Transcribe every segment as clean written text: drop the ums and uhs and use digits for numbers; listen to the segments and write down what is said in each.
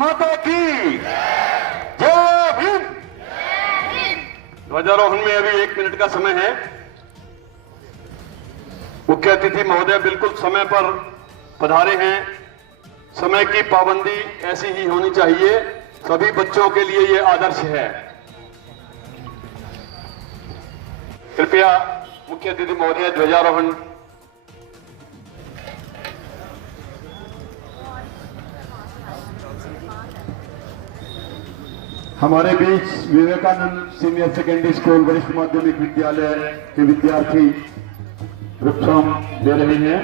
माता की जय भीम। ध्वजारोहण में अभी 1 मिनट का समय है। मुख्य अतिथि महोदय बिल्कुल समय पर पधारे हैं। समय की पाबंदी ऐसी ही होनी चाहिए, सभी बच्चों के लिए ये आदर्श है। कृपया मुख्य अतिथि महोदय ध्वजारोहण। हमारे बीच विवेकानंद सीनियर सेकेंडरी स्कूल वरिष्ठ माध्यमिक विद्यालय के विद्यार्थी वृक्षाम दे रहे हैं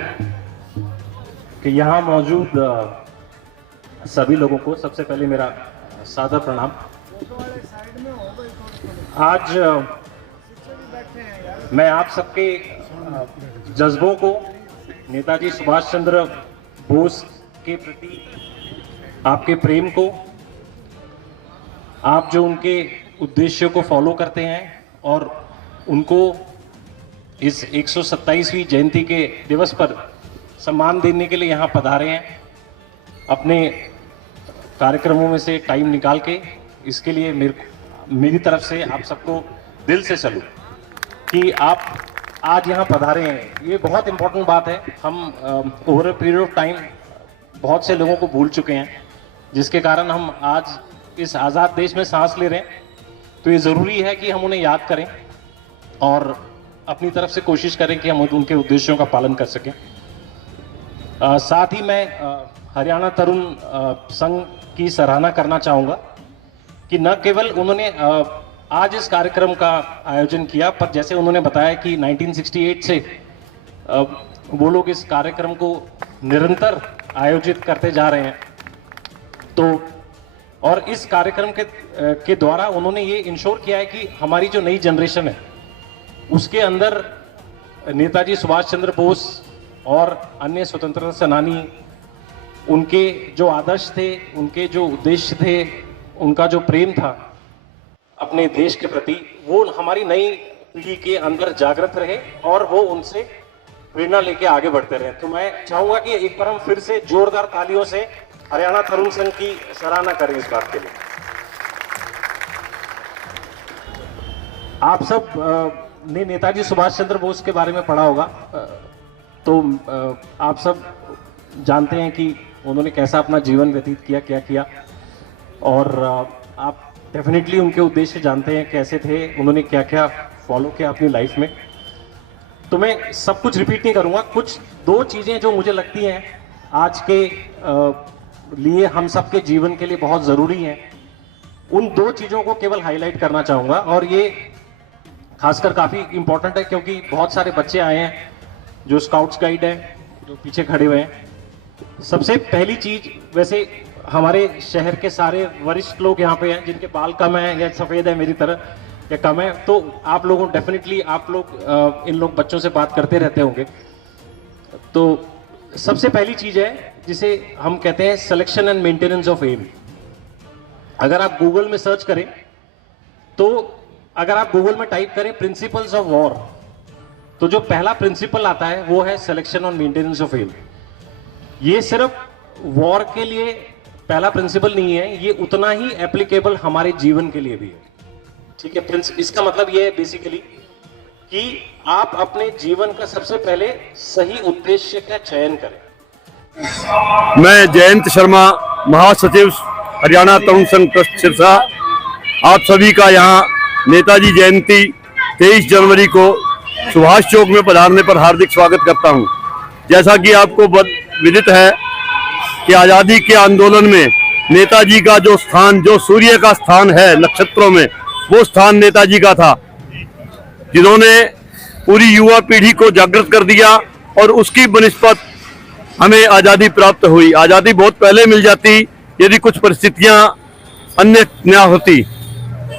कि यहाँ मौजूद सभी लोगों को सबसे पहले मेरा सादर प्रणाम। आज मैं आप सबके जज्बों को, नेताजी सुभाष चंद्र बोस के प्रति आपके प्रेम को, आप जो उनके उद्देश्यों को फॉलो करते हैं और उनको इस 127वीं जयंती के दिवस पर सम्मान देने के लिए यहाँ पधारे हैं, अपने कार्यक्रमों में से टाइम निकाल के। इसके लिए मेरी तरफ से आप सबको दिल से सैल्यूट कि आप आज यहाँ पधारे हैं। ये बहुत इम्पोर्टेंट बात है। हम over a period of time बहुत से लोगों को भूल चुके हैं, जिसके कारण हम आज इस आज़ाद देश में सांस ले रहे हैं। तो ये ज़रूरी है कि हम उन्हें याद करें और अपनी तरफ से कोशिश करें कि हम उनके उद्देश्यों का पालन कर सकें। साथ ही मैं हरियाणा तरुण संघ की सराहना करना चाहूँगा कि न केवल उन्होंने आज इस कार्यक्रम का आयोजन किया, पर जैसे उन्होंने बताया कि 1968 से वो लोग इस कार्यक्रम को निरंतर आयोजित करते जा रहे हैं। तो और इस कार्यक्रम के द्वारा उन्होंने ये इंश्योर किया है कि हमारी जो नई जनरेशन है उसके अंदर नेताजी सुभाष चंद्र बोस और अन्य स्वतंत्रता सेनानी, उनके जो आदर्श थे, उनके जो उद्देश्य थे, उनका जो प्रेम था अपने देश के प्रति, वो हमारी नई पीढ़ी के अंदर जागृत रहे और वो उनसे प्रेरणा लेके आगे बढ़ते रहे। तो मैं चाहूंगा कि एक बार हम फिर से जोरदार तालियों से हरियाणा तरुण संघ की सराहना करें इस बात के लिए। आप सब ने नेताजी सुभाष चंद्र बोस के बारे में पढ़ा होगा, तो आप सब जानते हैं कि उन्होंने कैसा अपना जीवन व्यतीत किया, क्या किया, और आप डेफिनेटली उनके उद्देश्य जानते हैं कैसे थे, उन्होंने क्या क्या फॉलो किया अपनी लाइफ में। तो मैं सब कुछ रिपीट नहीं करूंगा। कुछ 2 चीज़ें जो मुझे लगती हैं आज के लिए, हम सबके जीवन के लिए बहुत ज़रूरी हैं, उन 2 चीज़ों को केवल हाईलाइट करना चाहूँगा। और ये खासकर काफ़ी इम्पोर्टेंट है क्योंकि बहुत सारे बच्चे आए हैं जो स्काउट्स गाइड हैं, जो पीछे खड़े हुए हैं। सबसे पहली चीज़, वैसे हमारे शहर के सारे वरिष्ठ लोग यहाँ पे हैं जिनके बाल कम हैं या सफ़ेद है मेरी तरह या कम है, तो आप लोगों डेफिनेटली आप लोग इन लोग बच्चों से बात करते रहते होंगे। तो सबसे पहली चीज़ है जिसे हम कहते हैं selection and maintenance of aim. अगर आप गूगल में सर्च करें, तो अगर आप गूगल में टाइप करें प्रिंसिपल्स ऑफ वॉर, तो जो पहला प्रिंसिपल आता है वो है सिलेक्शन और मेंटेनेंस ऑफ एम। ये सिर्फ वॉर के लिए पहला प्रिंसिपल नहीं है, ये उतना ही एप्लीकेबल हमारे जीवन के लिए भी है। ठीक है, इसका मतलब ये है बेसिकली कि आप अपने जीवन का सबसे पहले सही उद्देश्य का चयन करें। मैं जयंत शर्मा, महासचिव हरियाणा तरुण संघ ट्रस्ट सिरसा, आप सभी का यहाँ नेताजी जयंती 23 जनवरी को सुभाष चौक में पधारने पर हार्दिक स्वागत करता हूँ। जैसा कि आपको विदित है कि आज़ादी के आंदोलन में नेताजी का जो स्थान, जो सूर्य का स्थान है नक्षत्रों में, वो स्थान नेताजी का था, जिन्होंने पूरी युवा पीढ़ी को जागृत कर दिया और उसकी बनिस्पत हमें आज़ादी प्राप्त हुई। आज़ादी बहुत पहले मिल जाती यदि कुछ परिस्थितियां अन्य न होती।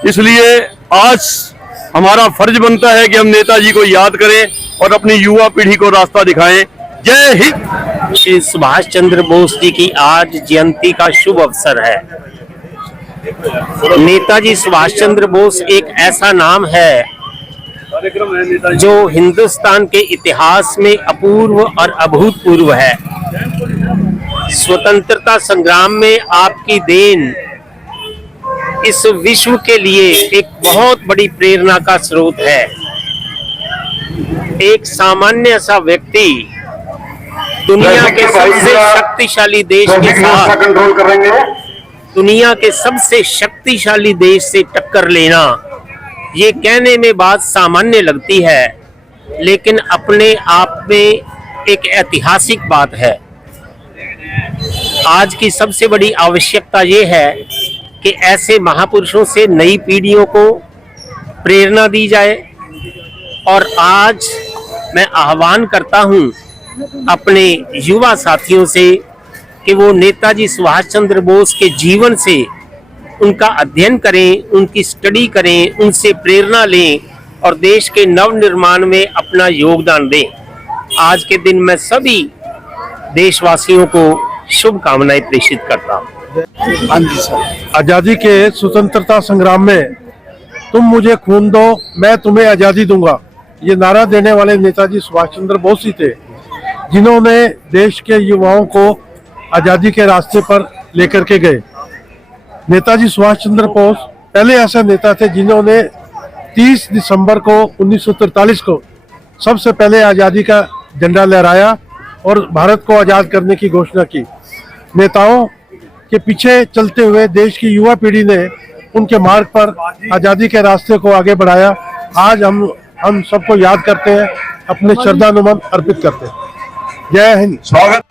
इसलिए आज हमारा फर्ज बनता है कि हम नेताजी को याद करें और अपनी युवा पीढ़ी को रास्ता दिखाएं। जय हिंद। श्री सुभाष चंद्र बोस जी की आज जयंती का शुभ अवसर है। नेताजी सुभाष चंद्र बोस एक ऐसा नाम है जो हिंदुस्तान के इतिहास में अपूर्व और अभूतपूर्व है। स्वतंत्रता संग्राम में आपकी देन इस विश्व के लिए एक बहुत बड़ी प्रेरणा का स्रोत है। एक सामान्य सा व्यक्ति दुनिया के सबसे शक्तिशाली देश के साथ कंट्रोल करेंगे। दुनिया के सबसे शक्तिशाली देश से टक्कर लेना, ये कहने में बात सामान्य लगती है, लेकिन अपने आप में एक ऐतिहासिक बात है। आज की सबसे बड़ी आवश्यकता ये है कि ऐसे महापुरुषों से नई पीढ़ियों को प्रेरणा दी जाए। और आज मैं आह्वान करता हूं अपने युवा साथियों से कि वो नेताजी सुभाष चंद्र बोस के जीवन से उनका अध्ययन करें, उनकी स्टडी करें, उनसे प्रेरणा लें और देश के नव निर्माण में अपना योगदान दें। आज के दिन मैं सभी देशवासियों को शुभकामनाएं प्रेषित करता हूं। हाँ जी सर। आज़ादी के स्वतंत्रता संग्राम में तुम मुझे खून दो, मैं तुम्हें आज़ादी दूंगा, ये नारा देने वाले नेताजी सुभाष चंद्र बोस ही थे, जिन्होंने देश के युवाओं को आज़ादी के रास्ते पर लेकर के गए। नेताजी सुभाष चंद्र बोस पहले ऐसे नेता थे जिन्होंने 30 दिसंबर को 1943 को सबसे पहले आज़ादी का झंडा लहराया और भारत को आज़ाद करने की घोषणा की। नेताओं के पीछे चलते हुए देश की युवा पीढ़ी ने उनके मार्ग पर आज़ादी के रास्ते को आगे बढ़ाया। आज हम सबको याद करते हैं, अपने श्रद्धानुमन अर्पित करते हैं। जय हिंद। स्वागत।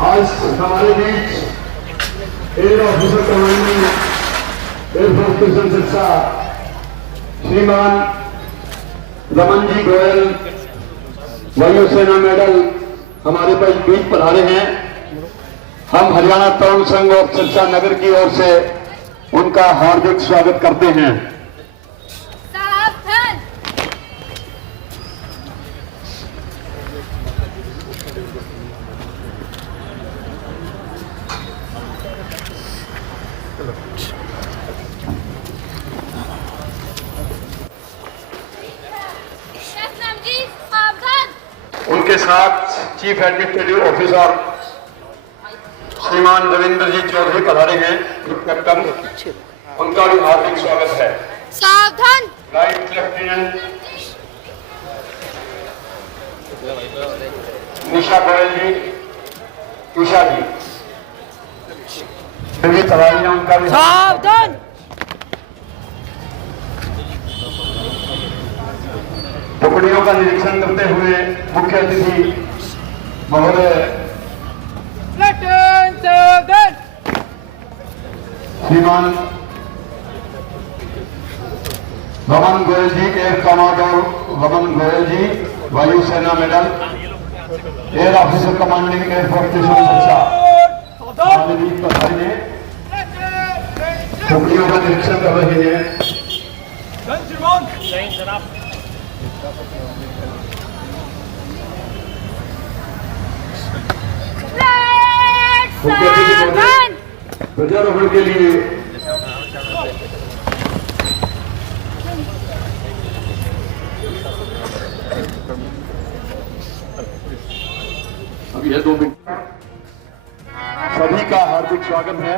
आज हमारे बीच air officer commanding air force station Sirsa श्रीमान रमन जी गोयल वायुसेना मेडल हमारे बीच पधारे हैं। हम हरियाणा तरुण संघ और सिरसा नगर की ओर से उनका हार्दिक स्वागत करते हैं। उनके साथ चीफ एडमिनिस्ट्रेटिव ऑफिसर श्रीमान रविंद्र जी चौधरी पधारे हैं, कैप्टन, उनका भी हार्दिक स्वागत है। सावधान। राइट लेफ्टिनेंट निशा गोयल जी, ईशा जी भी पधारी हैं, उनका भी सावधान। टुकड़ियों का निरीक्षण करते हुए मुख्य अतिथि महोदय श्रीमान रमन गोयल जी, एयर कमांडर रमन गोयल जी, वायुसेना medal, air officer commanding air force station Sirsa, टुकड़ियों का निरीक्षण कर रहे हैं। मुख्य अतिथि महोदय ध्वजारोहण के लिए अभी है 2 मिनट। सभी का हार्दिक स्वागत है।